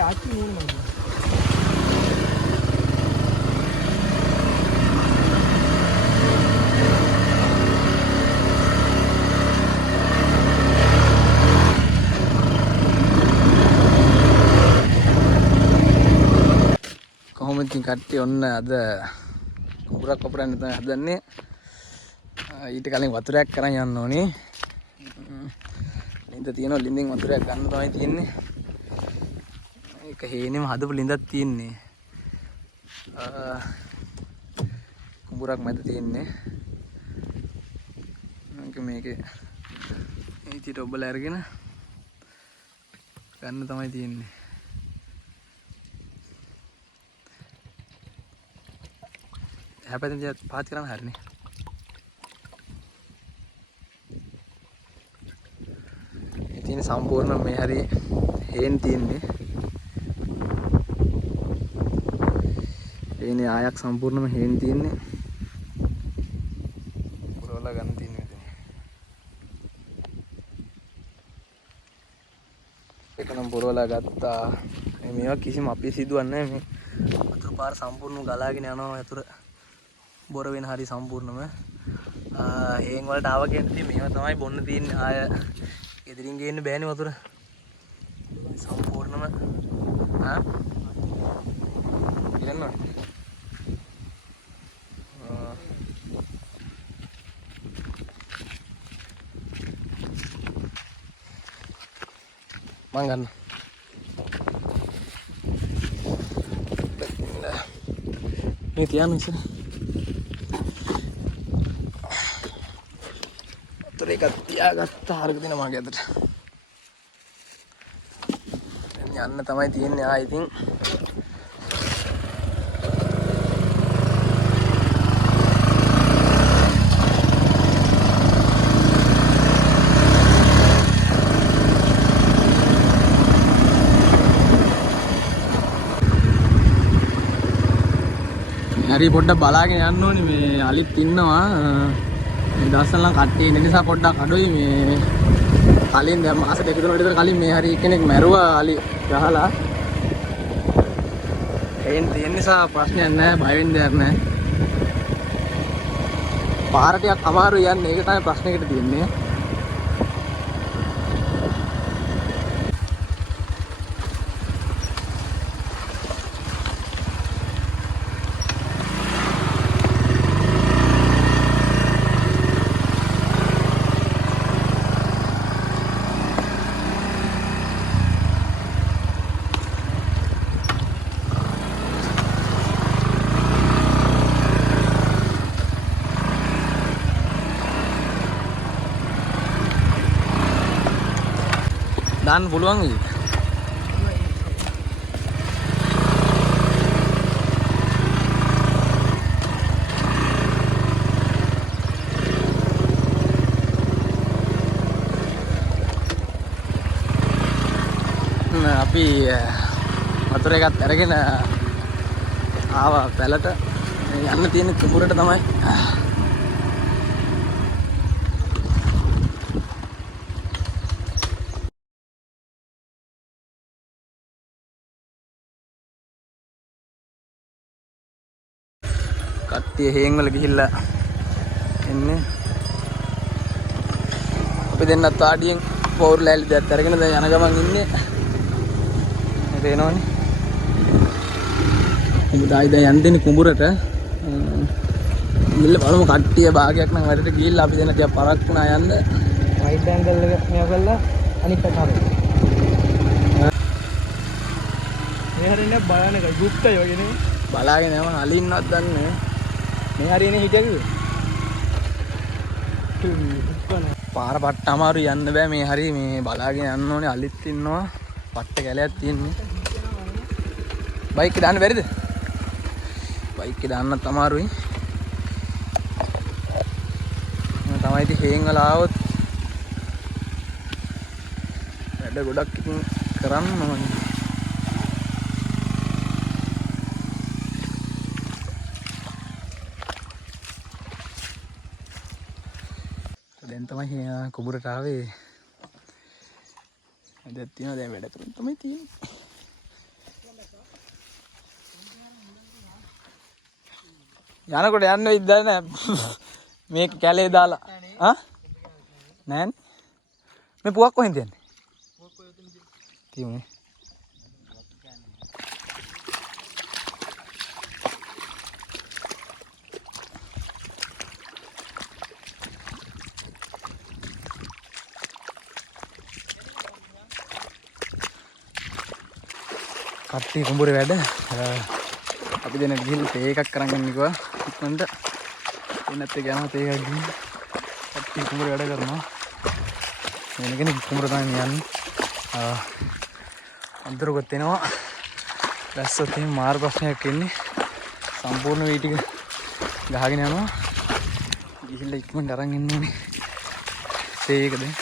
ආච්චි නෝන මම කොහොමද ඉතින් කට්ටිය ඔන්න අද කුඹුරක් වපුරන්න තමයි හදන්නේ. ඊට කලින් වතුරයක් කරන් යන්න ඕනේ. ලින්ද තියෙනවා, ලින්දෙන් වතුරයක් ගන්න තමයි තියෙන්නේ. ඒක හේනෙම හදපු ලින්දක් තියෙන්නේ. කුඹුරක් මැද තියෙන්නේ. මේකේ ඊට ඔබලා අරගෙන ගන්න තමයි තියෙන්නේ. හැබැයි දැන් පාත් කරන්න හරිනේ. ඉතින් සම්පූර්ණ මේ හරි හේන් තියෙන්නේ. ඒනේ ආයක් සම්පූර්ණම හේන් තියෙන්නේ. පුරවලා ගන්න තියෙන්නේ මෙතන. එකනම් පුරවලා ගත්තා. මේවා කිසිම අපි සිදුවන්නේ නැහැ. මේ වතුර පාර සම්පූර්ණව ගලාගෙන යනවා වතුර. බොර වෙන හරි සම්පූර්ණම හේන් වලට ආව කියන්නේ මේවා තමයි බොන්න තියෙන්නේ. ආය ගෙදරින් ගේන්න බෑනේ වතුර සම්පූර්ණම. ඉරන්න ඕනේ. මං ගන්න. මේ තියන්න ඉතින්. වතුර එකක් තියාගත්තා හරියට දින මගේ අතට. දැන් යන්න තමයි තියෙන්නේ ආ ඉතින්. හරි පොඩ්ඩක් බලාගෙන යන්න ඕනේ. මේ අලිත් ඉන්නවා. මේ දවස්වල නම් කට්ටිය ඉන්න නිසා පොඩ්ඩක් අඩුයි. මේ කලින් දැන් මාස දෙක තුනකට විතර කලින් මේ හරි කෙනෙක් මැරුවා අලි ගහලා. ඒන් තියෙන නිසා ප්‍රශ්නයක් නැහැ, බය වෙන්න දෙයක් නැහැ. පාර ටිකක් අමාරුයි යන්නේ. ඒක තමයි ප්‍රශ්නෙකට තියෙන්නේ. දාන්න පුළුවන් නේද? අපි වතුර එකත් අරගෙන ආවා පැලට. යන්න තියෙන කුඹුරට තමයි. කට්ටිය හේන් වල ගිහිල්ලා එන්නේ. අපි දෙන්නත් ආඩියෙන් පවුරු ලෑලි දෙයක් අරගෙන දැන් යන ගමන් ඉන්නේ. තේනවනේ. උඹයි දැන් යන් දෙන්නේ කුඹුරට. ගිහිල්ලා බලමු කට්ටිය භාගයක් නම් වැඩට ගිහිල්ලා අපි දෙන්න ටිකක් පරක් වුණා යන්න. වයිඩ් ඇන්ගල් එක මෙයා කළා අනිත් පැත්ත හරි. මේ හරියන්නේ බලන්න එක ගුප්තය වගේ නේ. බලාගෙන යනවා අලින්නවත් දන්නේ. මේ හරියනේ හිටියා කිව්වේ. පාර පට්ට අමාරු යන්න බෑ. මේ හරිය මේ බලාගෙන යන්න ඕනේ. අලිත් ඉන්නවා. පට්ට කැලයක් තියෙන්නේ. බයික් එක දාන්න බැරිද? බයික් එක දාන්නත් අමාරුයි. මම තමයි ඉතින් හේන් වල ආවොත් වැඩ ගොඩක් ඉතින් කරන්න ඕනේ. දැන් තමයි කුඹුරට ආවේ. දැන් තියෙනවා දැන් වැඩ කරන් තමයි තියෙන්නේ. යනකොට යන්න ඉද්දා නෑ මේ කැලේ දාලා නෑනේ මේ පුවක් කොහෙන්ද යන්නේ තියුනේ කට්ටිය කුඹුරේ වැඩ අපි දෙන ගිහින් තේ එකක් අරන් ගන්න කිව්වා ඉක්මනට එන්නත් එක යනවා තේ එකක් ගිහින් කට්ටිය කුඹුරේ වැඩ කරනවා වෙන කෙනෙක් කුඹුර තමයි යන්නේ අන්තරගත වෙනවා දැස්සත් එහෙම මාර්ග ප්‍රශ්නයක් එන්නේ සම්පූර්ණ වී ටික ගහගෙන යනවා ගිහිල්ලා ඉක්මනට අරන් එන්න ඕනේ තේ එක දැන්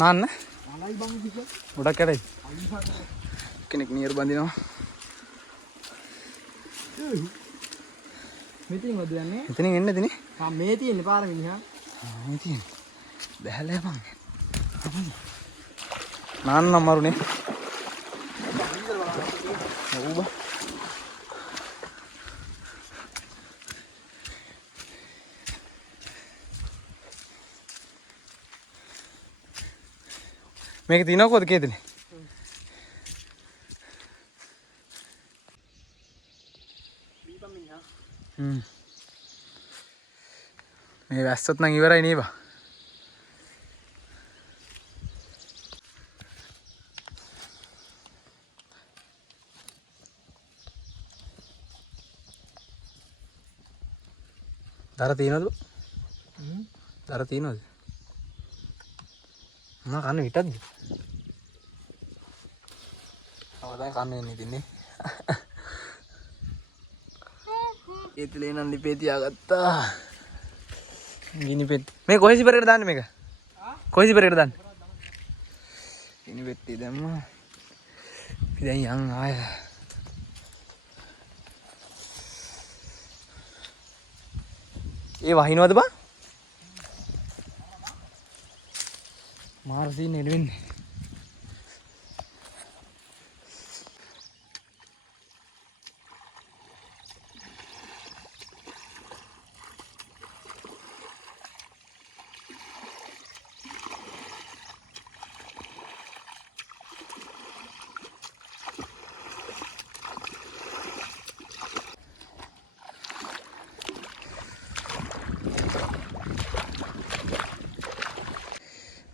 නාන්න ගොඩක් කැඩයි කෙනෙක් නියර බඳිනවා මෙතනින් වද යන්නේ එතනින් එන්න එතනින් මේ තියෙන්නේ පාර මිනිහා මේ තියෙන්නේ බැහැලා යපන් නාන්න අමාරුනේ ඔව් බා මේක තියෙනව කොහොද කේතනේ මේ වැස්සොත් නම් ඉවරයි නේබා දර තියෙනවද දර තියෙනවද මම කන්නේ විතරද අවදායි කන්නේ ඉන්නේ ඉතින්නේ ඒතලේ නම් ලිපේ තියාගත්තා ගිනි පෙට්ටි මේ කොහේ සිපරේට දාන්නේ මේක කොහේ සිපරේට දාන්නේ ගිනි පෙට්ටි දැම්මා අපි දැන් යන් ආය ඒ වහිනවද බං මාර්සින් එළ වෙන්නේ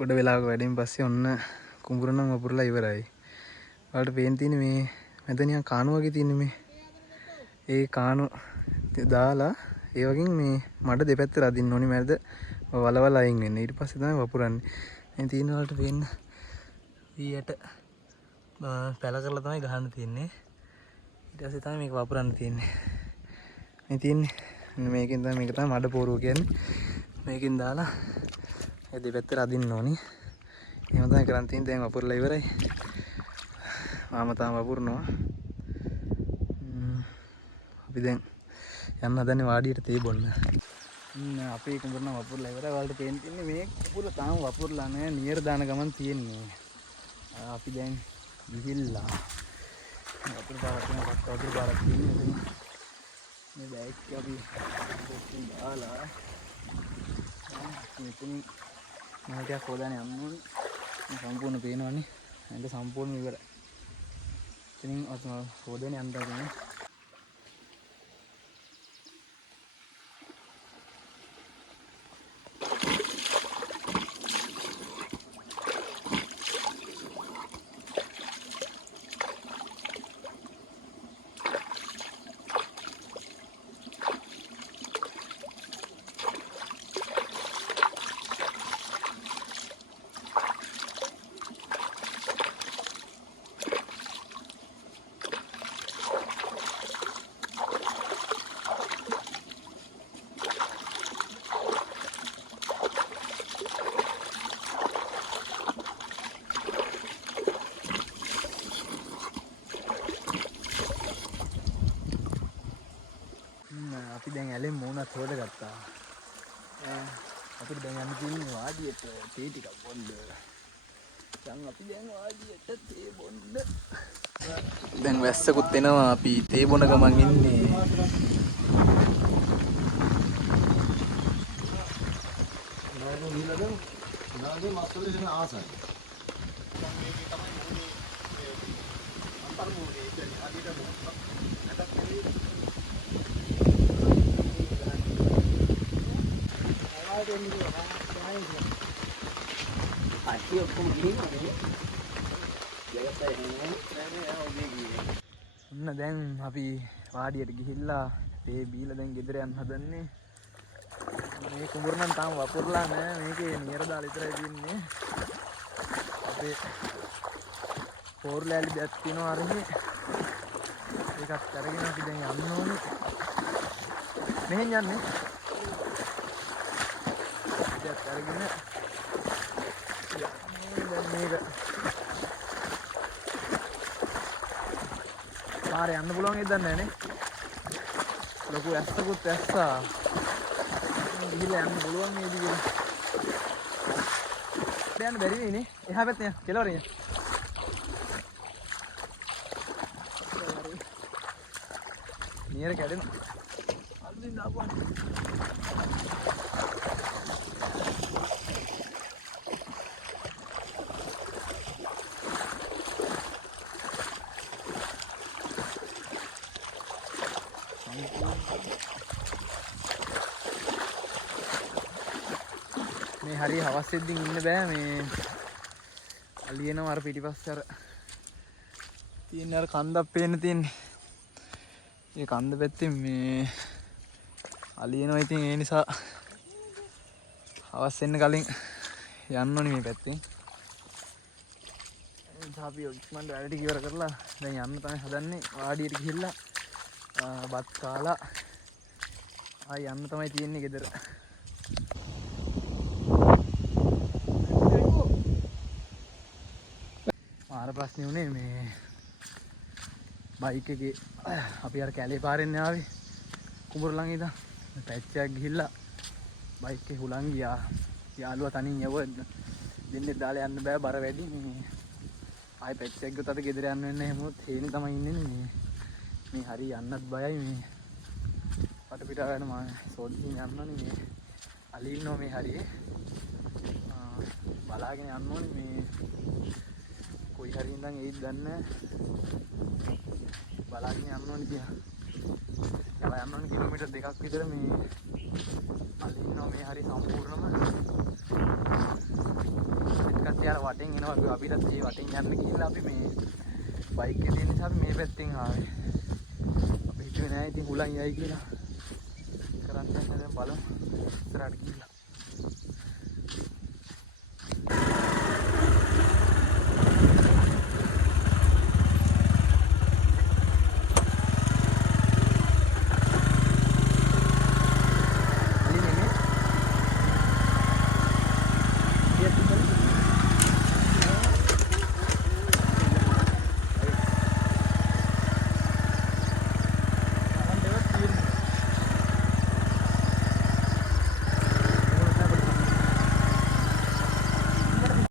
ගොඩ වෙලාවක වැඩෙන් පස්සේ ඔන්න කුඹුර නම් වපුරලා ඉවරයි. ඔයාලට පේන්න තියෙන්නේ මේ මෙතන නිකන් කාණු වගේ තියෙන්නේ මේ. ඒ කාණු දාලා ඒ වගේ මේ මඩ දෙපැත්තට අදින්න ඕනි මැද වලවල් අයින් වෙන්න. ඊට පස්සේ තමයි වපුරන්නේ. මේ තියෙන වලට පේන්න ඊයට පැල කරලා තමයි ගහන්න තියෙන්නේ. ඊට පස්සේ තමයි මේක වපුරන්න තියෙන්නේ. මේ තියෙන්නේ මේකෙන් තමයි මේක තමයි මඩ පෝරුව කියන්නේ. මේකෙන් දාලා ඒ දෙපැත්තට අදින්න ඕනි. එහෙම තමයි කරන් තියෙන්නේ. දැන් වපුරලා ඉවරයි. මාම තාම වපුරනවා. අපි දැන් යන්න හදන්නේ වාඩියට තේ බොන්න. අපේ කුඹුර නම් වපුරලා ඉවරයි. ඔයාලට පේන්න තියන්නේ මේ කුඹුර තාම වපුරලා නැහැ. නියර දාන ගමන් තියෙන්නේ. අපි දැන් ගිහිල්ලා වතුර පාරක් තියෙනවා. වතුර පාරක් තියෙනවා. මේ බෑග් එක අපි දාලා මෙතන මම හොදාගෙන යන්න ඕනේ. සම්පූර්ණ පේනවනේ. ඇඟ සම්පූර්ණ ඉවරයි. ඉතින් අත හොදාගෙන යන්න තමයි. අපි දැන් ඇලෙන් මූණත් හොදගත්තා. අපිට දැන් යන්න තියෙන්නේ වාඩියට තේ ටිකක් බොන්න. දැන් අපි දැන් වාඩියට තේ බොන්න. දැන් වැස්සකුත් එනවා අපි තේ බොන ගමන් ඉන්නේ. ඔන්න දැන් අපි වාඩියට ගිහිල්ලා තේ බීලා දැන් ගෙදර යන්න හදන්නේ. මේ කුඹුර නම් තාම වපුරලා නෑ. මේකේ නියර දාලා විතරයි තියන්නේ. අපේ පෝර්ලෑලි බැත් තියෙනවා අරගෙන. ඒකත් අරගෙන අපි දැන් යන්න ඕනේ. මෙහෙන් යන්නේ. ඒකත් අරගෙන දැන් මේක පාරේ යන්න පුළුවන් ඉදන්නේ නැහැ නේ. ලොකු ඇස්සකුත් ඇස්සා. ගිහිල්ලා යන්න පුළුවන් මේ දිගේ. යන්න බැරි වෙන්නේ. එහා පැත්තේ යන්න. කෙලවර යන්න. නියර කැඩෙන. අල්ලින් දාපුවා. මේ හරි හවස් වෙද්දී ඉන්න බෑ මේ අලියනවා අර පිටිපස්ස අර තියෙන අර කන්දක් පේන්න තියෙන්නේ. ඒ කන්ද පැත්තේ මේ අලියනවා. ඉතින් ඒ නිසා හවස් වෙන්න කලින් යන්න ඕනේ මේ පැත්තෙන්. අපි ඉක්මනට වැඩ ටික ඉවර කරලා දැන් යන්න තමයි හදන්නේ. වාඩියට ගිහිල්ලා බත් කාලා ආයි යන්න තමයි තියෙන්නේ ගෙදර. මාර ප්‍රශ්නේ උනේ මේ බයික් එකේ අපි අර කැලේ පාරෙන් ආවේ කුඹුර ළඟ ඉඳන් පැච්චයක් ගිහිල්ලා බයික් එකේ හුලං ගියා. යාළුවා තනින් යව දෙන්නේ දාලා යන්න බෑ බර වැඩි. මේ ආයි පැච්චයක් ගියොත් අද ගෙදර යන්න වෙන්නේ නැහැ. මොකද හේනේ තමයි ඉන්නේ මේ හරි යන්නත් බයයි. මේ වට පිට යන මම සෝදින් යන්න ඕනේ. මේ අලි ඉන්නවා මේ හරියේ බලාගෙන යන්න ඕනේ. මේ කොයි හරි ඉඳන් ඒත් දන්නේ බලාගෙන යන්න ඕනේ කියලා. යලා යන්න ඕනේ කිලෝමීටර් 2ක් විතර. මේ අලි ඉන්නවා මේ හරි සම්පූර්ණම. එක්කත් යාර වටෙන් එනවා. අපිටත් ඒ වටෙන් යන්න ගිහිල්ලා අපි මේ බයික් එකේ තියෙන නිසා අපි මේ පැත්තෙන් ආවේ. අපි හිතුවේ නෑ ඉතින් හුලං යයි කියලා. කරන්න දැන් බලමු ඉස්සරහට ගිහිල්ලා.